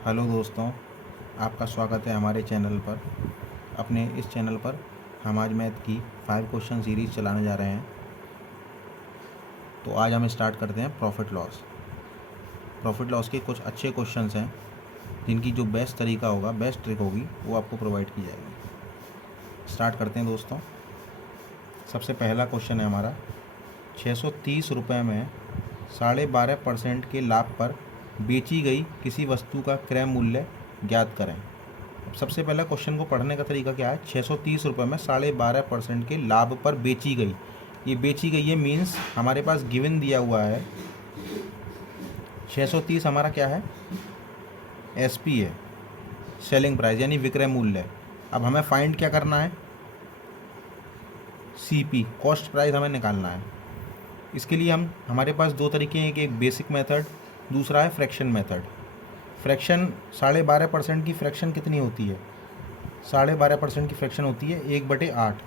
Hello दोस्तों, आपका स्वागत है हमारे चैनल पर। अपने इस चैनल पर हम आज मैथ की 5 क्वेश्चन सीरीज़ चलाने जा रहे हैं। तो आज हम स्टार्ट करते हैं प्रॉफिट लॉस। प्रॉफिट लॉस के कुछ अच्छे क्वेश्चंस हैं जिनकी जो बेस्ट तरीका होगा, बेस्ट ट्रिक होगी, वो आपको प्रोवाइड की जाएगी। स्टार्ट करते हैं दोस्तों। सबसे पहला क्वेश्चन है हमारा, 630 रुपये में 12.5% के लाभ पर बेची गई किसी वस्तु का क्रय मूल्य ज्ञात करें। अब सबसे पहला क्वेश्चन को पढ़ने का तरीका क्या है। 630 रुपये में 12.5% के लाभ पर बेची गई, ये बेची गई है मीन्स हमारे पास गिवन दिया हुआ है 630 हमारा क्या है, एसपी है, सेलिंग प्राइस यानी विक्रय मूल्य। अब हमें फाइंड क्या करना है, सीपी, कॉस्ट प्राइस हमें निकालना है। इसके लिए हमारे पास दो तरीके हैं, एक बेसिक मेथड, दूसरा है फ्रैक्शन मेथड। फ्रैक्शन 12.5% की फ्रैक्शन कितनी होती है, 12.5% की फ्रैक्शन होती है 1/8।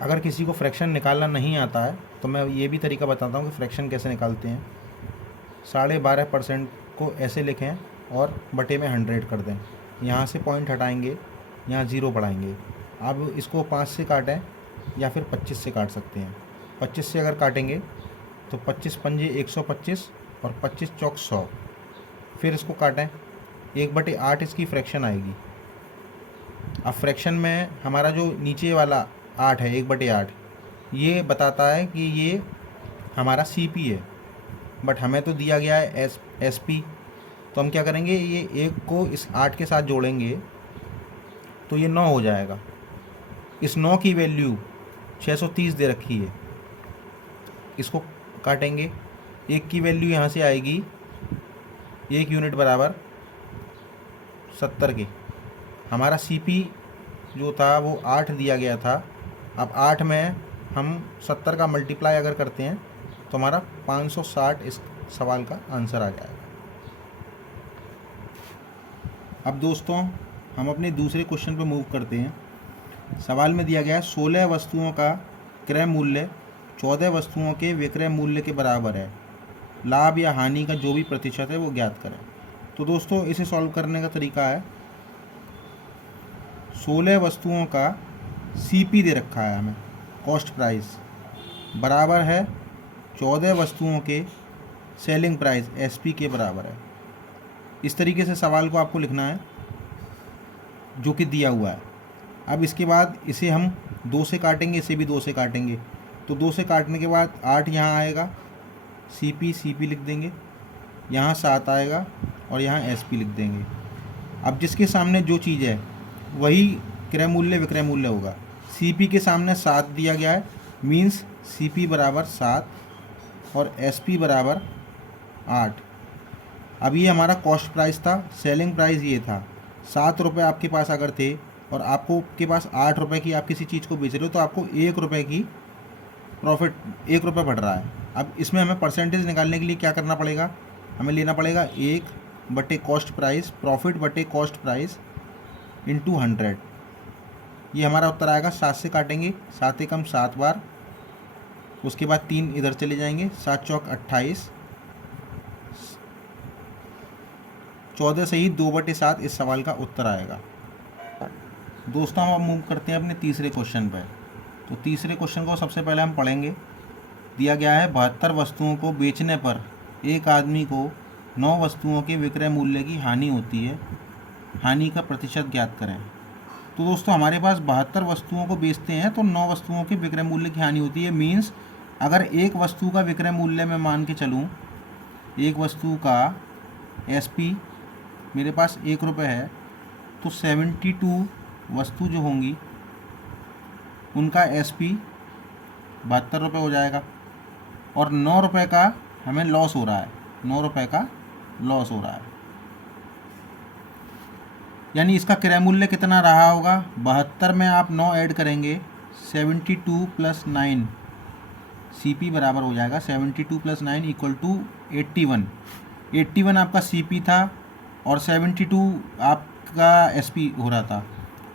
अगर किसी को फ्रैक्शन निकालना नहीं आता है तो मैं ये भी तरीका बताता हूँ कि फ्रैक्शन कैसे निकालते हैं। 12.5% को ऐसे लिखें और बटे में 100 कर दें, यहाँ से पॉइंट हटाएंगे, यहाँ 0 बढ़ाएंगे। अब इसको 5 से काटें या फिर 25 से काट सकते हैं। 25 से अगर काटेंगे तो 25 पंजे 125 और 25 चौक 100। फिर इसको काटें, 1/8 इसकी फ्रैक्शन आएगी। अब फ्रैक्शन में हमारा जो नीचे वाला 8 है, 1/8, ये बताता है कि ये हमारा सीपी है, बट हमें तो दिया गया है एसपी। तो हम क्या करेंगे, ये 1 को इस 8 के साथ जोड़ेंगे तो ये 9 हो जाएगा। इस 9 की वैल्यू 630 दे रखी है, इसको काटेंगे, 1 की वैल्यू यहाँ से आएगी 1 यूनिट बराबर 70 के। हमारा सीपी जो था वो 8 दिया गया था। अब 8 में हम 70 का मल्टीप्लाई अगर करते हैं तो हमारा 560 इस सवाल का आंसर आ जाएगा। अब दोस्तों हम अपने दूसरे क्वेश्चन पे मूव करते हैं। सवाल में दिया गया है 16 वस्तुओं का क्रय मूल्य 14 वस्तुओं के विक्रय मूल्य के बराबर है, लाभ या हानि का जो भी प्रतिशत है वो ज्ञात करें। तो दोस्तों इसे सॉल्व करने का तरीका है, 16 वस्तुओं का सीपी दे रखा है हमें, कॉस्ट प्राइस, बराबर है 14 वस्तुओं के सेलिंग प्राइस एसपी के बराबर है। इस तरीके से सवाल को आपको लिखना है जो कि दिया हुआ है। अब इसके बाद इसे हम 2 से काटेंगे, इसे भी 2 से काटेंगे, तो 2 से काटने के बाद 8 यहाँ आएगा, सीपी लिख देंगे, यहाँ 7 आएगा और यहाँ एसपी लिख देंगे। अब जिसके सामने जो चीज़ है वही क्रय मूल्य विक्रय मूल्य होगा। सीपी के सामने 7 दिया गया है मीन्स सीपी बराबर 7 और एसपी बराबर 8। अब ये हमारा कॉस्ट प्राइस था, सेलिंग प्राइस ये था। 7 रुपये आपके पास अगर थे और आपको के पास 8 रुपये की आप किसी चीज़ को बेच रहे हो तो आपको 1 रुपये की प्रॉफिट, 1 रुपये बढ़ रहा है। अब इसमें हमें परसेंटेज निकालने के लिए क्या करना पड़ेगा, हमें लेना पड़ेगा 1/कॉस्ट प्राइस, प्रॉफिट बटे कॉस्ट प्राइस इंटू 100। ये हमारा उत्तर आएगा। 7 से काटेंगे, 7 एकम 7 बार, उसके बाद 3 इधर चले जाएंगे, 7 चौक 28, 14 से ही 2/7 इस सवाल का उत्तर आएगा। दोस्तों हम अब मूव करते हैं अपने तीसरे क्वेश्चन पर। तो तीसरे क्वेश्चन को सबसे पहले हम पढ़ेंगे। दिया गया है 72 वस्तुओं को बेचने पर एक आदमी को 9 वस्तुओं के विक्रय मूल्य की हानि होती है, हानि का प्रतिशत ज्ञात करें। तो दोस्तों हमारे पास 72 वस्तुओं को बेचते हैं तो 9 वस्तुओं के विक्रय मूल्य की हानि होती है मीन्स अगर एक वस्तु का विक्रय मूल्य मैं मान के चलूँ, एक वस्तु का एसपी मेरे पास 1 रुपये है, तो 72 वस्तु जो होंगी उनका एसपी 72 रुपये हो जाएगा और 9 रुपये का हमें लॉस हो रहा है, 9 रुपये का लॉस हो रहा है। यानी इसका क्रय मूल्य कितना रहा होगा, 72 में आप 9 ऐड करेंगे, 72 + 9, सीपी बराबर हो जाएगा 72 + 9 = 81। 81 आपका सीपी था और 72 आपका एसपी हो रहा था।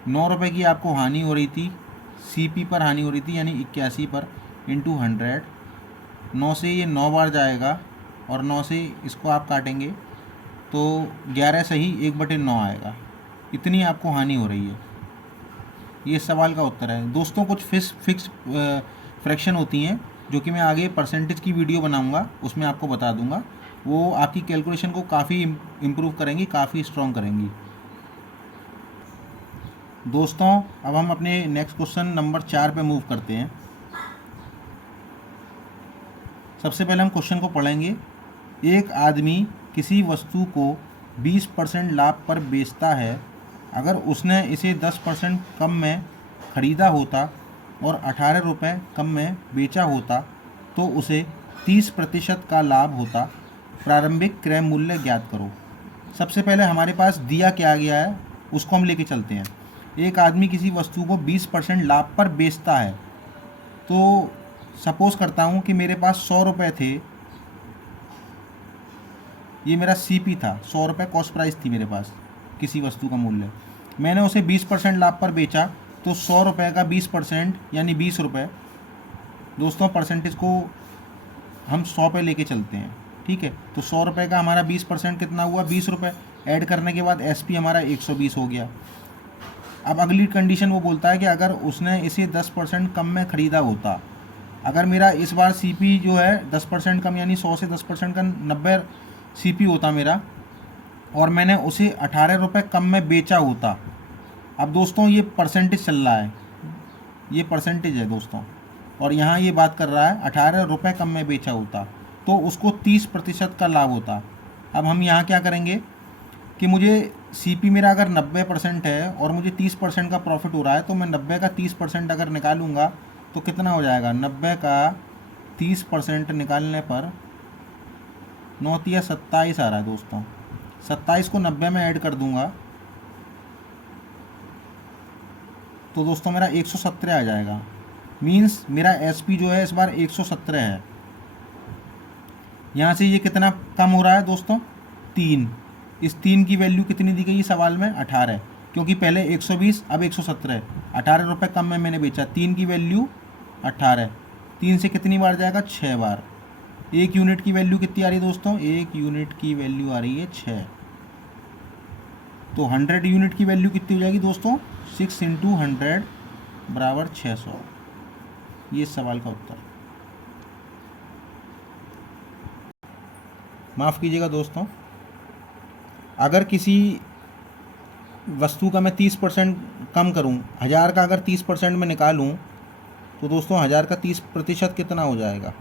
9 रुपये की आपको हानि हो रही थी, सीपी पर हानि हो रही थी यानी 81 पर, इंटू 100। 9 से ये 9 बार जाएगा और 9 से इसको आप काटेंगे तो 11 सही 1/9 आएगा। इतनी आपको हानि हो रही है। ये इस सवाल का उत्तर है दोस्तों। कुछ फिक्स फ्रैक्शन होती हैं जो कि मैं आगे परसेंटेज की वीडियो बनाऊंगा, उसमें आपको बता दूंगा। वो आपकी कैलकुलेशन को काफ़ी इम्प्रूव करेंगी, काफ़ी स्ट्रॉन्ग करेंगी। दोस्तों अब हम अपने नेक्स्ट क्वेश्चन नंबर 4 पे मूव करते हैं। सबसे पहले हम क्वेश्चन को पढ़ेंगे। एक आदमी किसी वस्तु को 20% लाभ पर बेचता है। अगर उसने इसे 10% कम में ख़रीदा होता और 18 रुपये कम में बेचा होता तो उसे 30% का लाभ होता। प्रारंभिक क्रय मूल्य ज्ञात करो। सबसे पहले हमारे पास दिया क्या गया है उसको हम लेके चलते हैं। एक आदमी किसी वस्तु को 20% लाभ पर बेचता है। तो सपोज़ करता हूँ कि मेरे पास 100 रुपये थे, ये मेरा CP था, 100 रुपये कॉस्ट प्राइस थी मेरे पास किसी वस्तु का मूल्य। मैंने उसे 20% लाभ पर बेचा तो 100 रुपये का 20% यानी 20 रुपये। दोस्तों परसेंटेज को हम 100 पे लेके चलते हैं, ठीक है। तो 100 रुपये का हमारा 20% कितना हुआ, 20 रुपये। ऐड करने के बाद SP हमारा 120 हो गया। अब अगली कंडीशन वो बोलता है कि अगर उसने इसे 10% कम में ख़रीदा होता। अगर मेरा इस बार CP जो है 10% कम यानी 100 से 10% का 90 CP होता मेरा, और मैंने उसे 18 रुपये कम में बेचा होता। अब दोस्तों ये परसेंटेज चल रहा है, ये परसेंटेज है दोस्तों, और यहाँ ये बात कर रहा है 18 रुपये कम में बेचा होता तो उसको 30% का लाभ होता। अब हम यहाँ क्या करेंगे कि मुझे CP मेरा अगर 90% है और मुझे 30% का प्रॉफिट हो रहा है, तो मैं 90 का 30% अगर निकालूंगा तो कितना हो जाएगा। 90 का 30% निकालने पर 9 या 27 आ रहा है दोस्तों। 27 को 90 में ऐड कर दूंगा तो दोस्तों मेरा 117 आ जाएगा। मीन्स मेरा SP जो है इस बार 117 है। यहाँ से ये कितना कम हो रहा है दोस्तों, 3। इस 3 की वैल्यू कितनी दी गई है सवाल में, 18, क्योंकि पहले 120 अब 117। 18 रुपये कम में मैंने बेचा, 3 की वैल्यू 18। 3 से कितनी बार जाएगा, 6 बार। 1 यूनिट की वैल्यू कितनी आ रही है दोस्तों, 1 यूनिट की वैल्यू आ रही है 6। तो 100 यूनिट की वैल्यू कितनी हो जाएगी दोस्तों, 6 × 100 बराबर 600। ये सवाल का उत्तर। माफ़ कीजिएगा दोस्तों, अगर किसी वस्तु का मैं 30% कम करूं, 1000 का अगर 30% में निकालूं तो दोस्तों 1000 का 30% कितना हो जाएगा,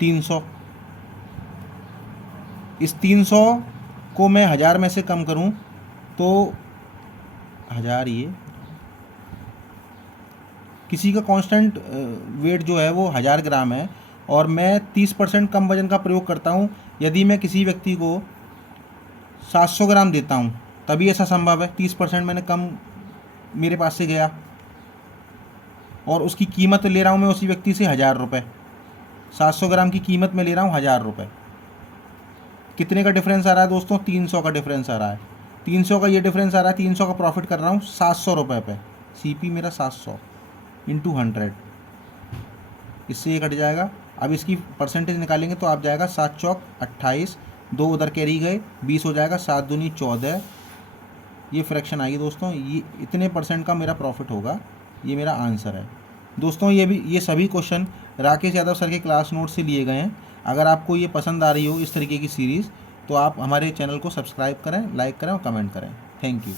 300। इस 300 को मैं 1000 में से कम करूं तो 1000, ये किसी का कांस्टेंट वेट जो है वो 1000 ग्राम है और मैं 30% कम वजन का प्रयोग करता हूं। यदि मैं किसी व्यक्ति को 700 ग्राम देता हूं तभी ऐसा संभव है। 30% मैंने कम मेरे पास से गया और उसकी कीमत ले रहा हूं मैं उसी व्यक्ति से 1000 रुपये। 700 ग्राम की कीमत में ले रहा हूं 1000 रुपये। कितने का डिफरेंस आ रहा है दोस्तों, 300 का डिफरेंस आ रहा है। 300 का ये डिफरेंस आ रहा है, 300 का प्रॉफिट कर रहा हूँ 700 रुपये पे। CP मेरा 700 × 100, इससे ये कट जाएगा। अब इसकी परसेंटेज निकालेंगे तो आप जाएगा 7 चौक 28, 2 उधर कैरी गए, 20 हो जाएगा, 7 दूनी 14। ये फ्रैक्शन आएगी दोस्तों, ये इतने % का मेरा प्रॉफिट होगा। ये मेरा आंसर है दोस्तों। ये सभी क्वेश्चन राकेश यादव सर के क्लास नोट से लिए गए हैं। अगर आपको ये पसंद आ रही हो इस तरीके की सीरीज़ तो आप हमारे चैनल को सब्सक्राइब करें, लाइक करें और कमेंट करें। Thank you.